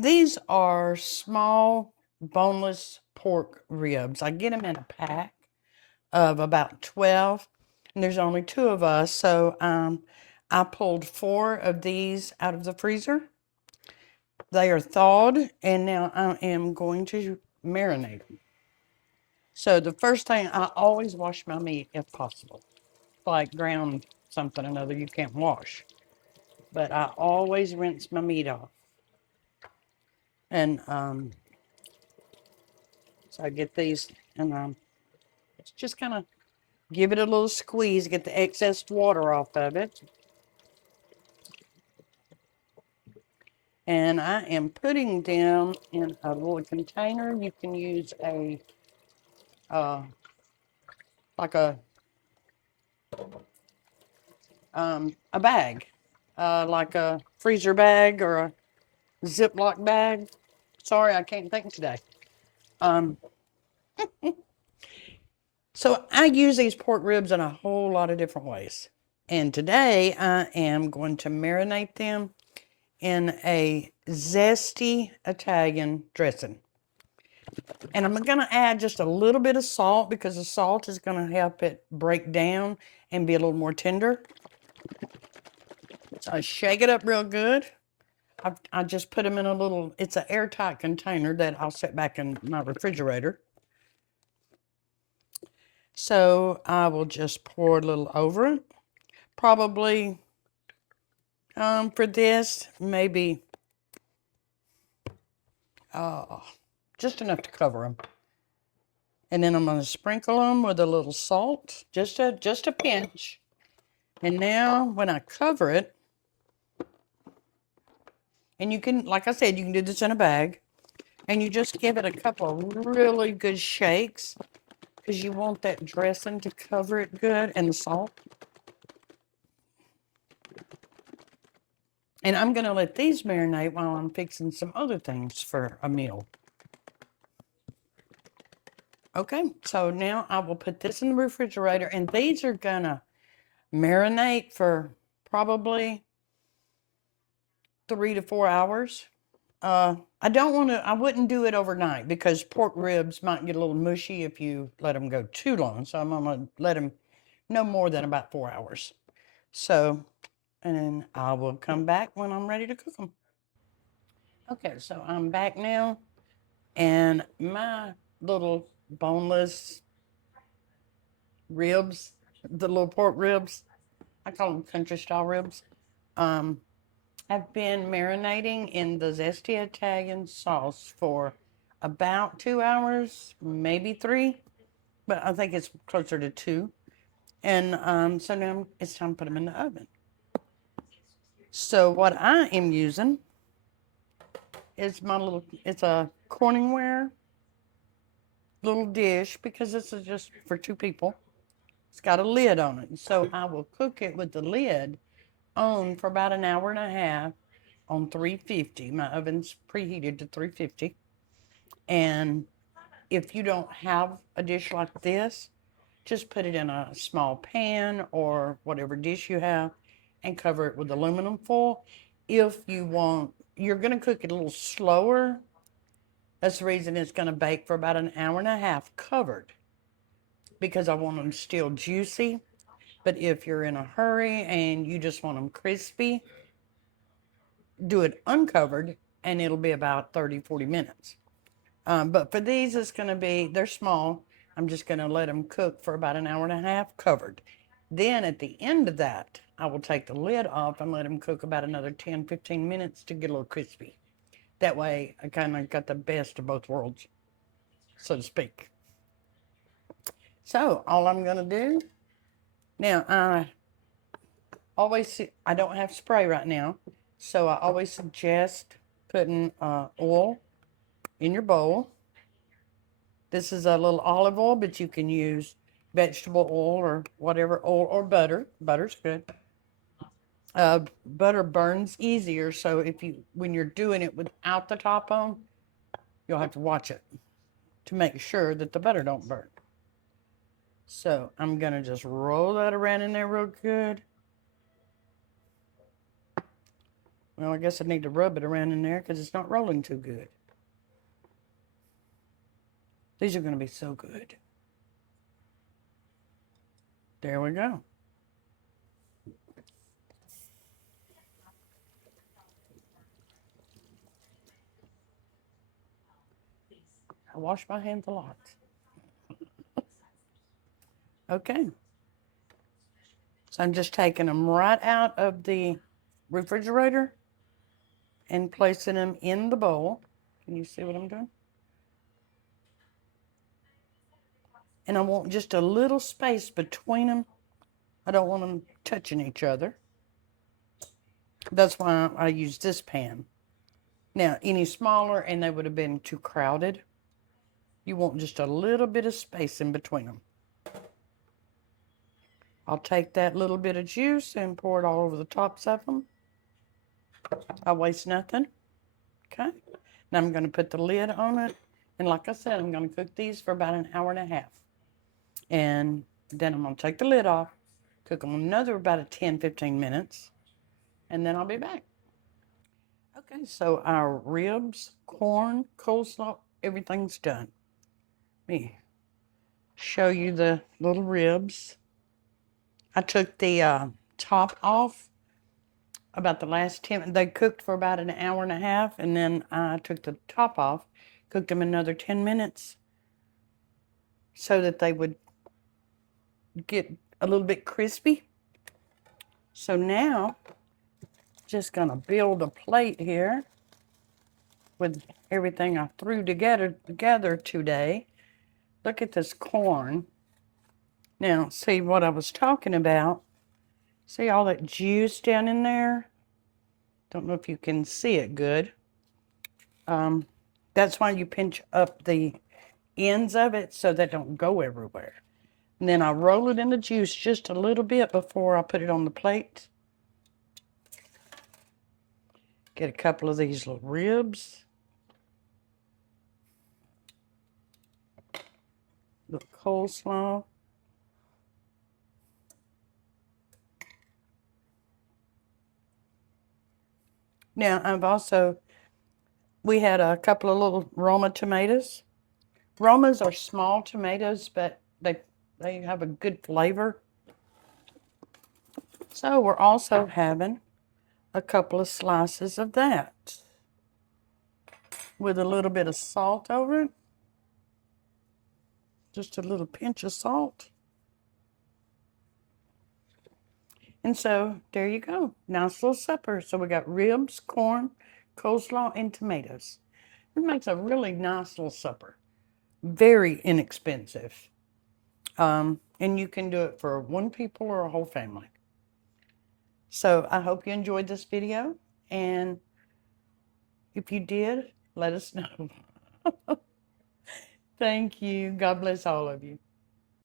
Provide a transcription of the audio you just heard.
These are small boneless pork ribs. I get them in a pack of about 12, and there's only two of us. So I pulled four of these out of the freezer. They are thawed, and now I am going to marinate them. So the first thing, I always wash my meat if possible. Like ground something or another you can't wash. But I always rinse my meat off. And so I get these and just kind of give it a little squeeze, get the excess water off of it. And I am putting them in a little container. You can use uh, like a bag, like a freezer bag or a Ziploc bag. Sorry, I can't think today. Um, so I use these pork ribs in a whole lot of different ways. And today I am going to marinate them in a zesty Italian dressing. And I'm going to add just a little bit of salt because the salt is going to help it break down and be a little more tender. So I shake it up real good. I just put them in a little, it's an airtight container that I'll set back in my refrigerator. So I will just pour a little over it. Probably for this, maybe just enough to cover them. And then I'm going to sprinkle them with a little salt, just a pinch. And now when I cover it, and you can, like I said, you can do this in a bag, and you just give it a couple of really good shakes because you want that dressing to cover it good and the salt. And I'm going to let these marinate while I'm fixing some other things for a meal. Okay, so now I will put this in the refrigerator, and these are going to marinate for probably 3 to 4 hours. I wouldn't do it overnight because pork ribs might get a little mushy if you let them go too long. So I'm going to let them no more than about 4 hours. So, and then I will come back when I'm ready to cook them. Okay, so I'm back now, and my little boneless ribs, the little pork ribs, I call them country style ribs, I've been marinating in the Zesty Italian sauce for about 2 hours, maybe three, but I think it's closer to two. And so now it's time to put them in the oven. So what I am using is it's a Corningware little dish because this is just for two people. It's got a lid on it. So I will cook it with the lid on for about an hour and a half on 350. My oven's preheated to 350. And if you don't have a dish like this, just put it in a small pan or whatever dish you have and cover it with aluminum foil. If you want, you're going to cook it a little slower. That's the reason it's going to bake for about an hour and a half covered because I want them still juicy. But if you're in a hurry and you just want them crispy, do it uncovered and it'll be about 30, 40 minutes. But for these, it's going to be, they're small. I'm just going to let them cook for about an hour and a half covered. Then at the end of that, I will take the lid off and let them cook about another 10, 15 minutes to get a little crispy. That way, I kind of got the best of both worlds, so to speak. So, all I'm going to do, now, I don't have spray right now, so I always suggest putting oil in your bowl. This is a little olive oil, but you can use vegetable oil or whatever oil or butter. Butter's good. Butter burns easier, so when you're doing it without the top on, you'll have to watch it to make sure that the butter don't burn. So I'm gonna just roll that around in there real good. Well, I guess I need to rub it around in there because it's not rolling too good. These are going to be so good. There we go. I wash my hands a lot. Okay. So I'm just taking them right out of the refrigerator and placing them in the bowl. Can you see what I'm doing? And I want just a little space between them. I don't want them touching each other. That's why I use this pan. Now, any smaller and they would have been too crowded. You want just a little bit of space in between them. I'll take that little bit of juice and pour it all over the tops of them. I waste nothing. Okay. Now I'm going to put the lid on it. And like I said, I'm going to cook these for about an hour and a half. And then I'm going to take the lid off, cook them another about 10-15 minutes, and then I'll be back. Okay, so our ribs, corn, coleslaw, everything's done. Let me show you the little ribs. I took the top off about the last 10. They cooked for about an hour and a half, and then I took the top off, cooked them another 10 minutes so that they would get a little bit crispy. So now, just gonna build a plate here with everything I threw together today. Look at this corn. Now, see what I was talking about. See all that juice down in there? Don't know if you can see it good. That's why you pinch up the ends of it so they don't go everywhere. And then I roll it in the juice just a little bit before I put it on the plate. Get a couple of these little ribs. The coleslaw. Now, we had a couple of little Roma tomatoes. Romas are small tomatoes, but they have a good flavor. So we're also having a couple of slices of that with a little bit of salt over it. Just a little pinch of salt. And so there you go. Nice little supper. So we got ribs, corn, coleslaw, and tomatoes. It makes a really nice little supper. Very inexpensive. And you can do it for one people or a whole family. So I hope you enjoyed this video. And if you did, let us know. Thank you. God bless all of you.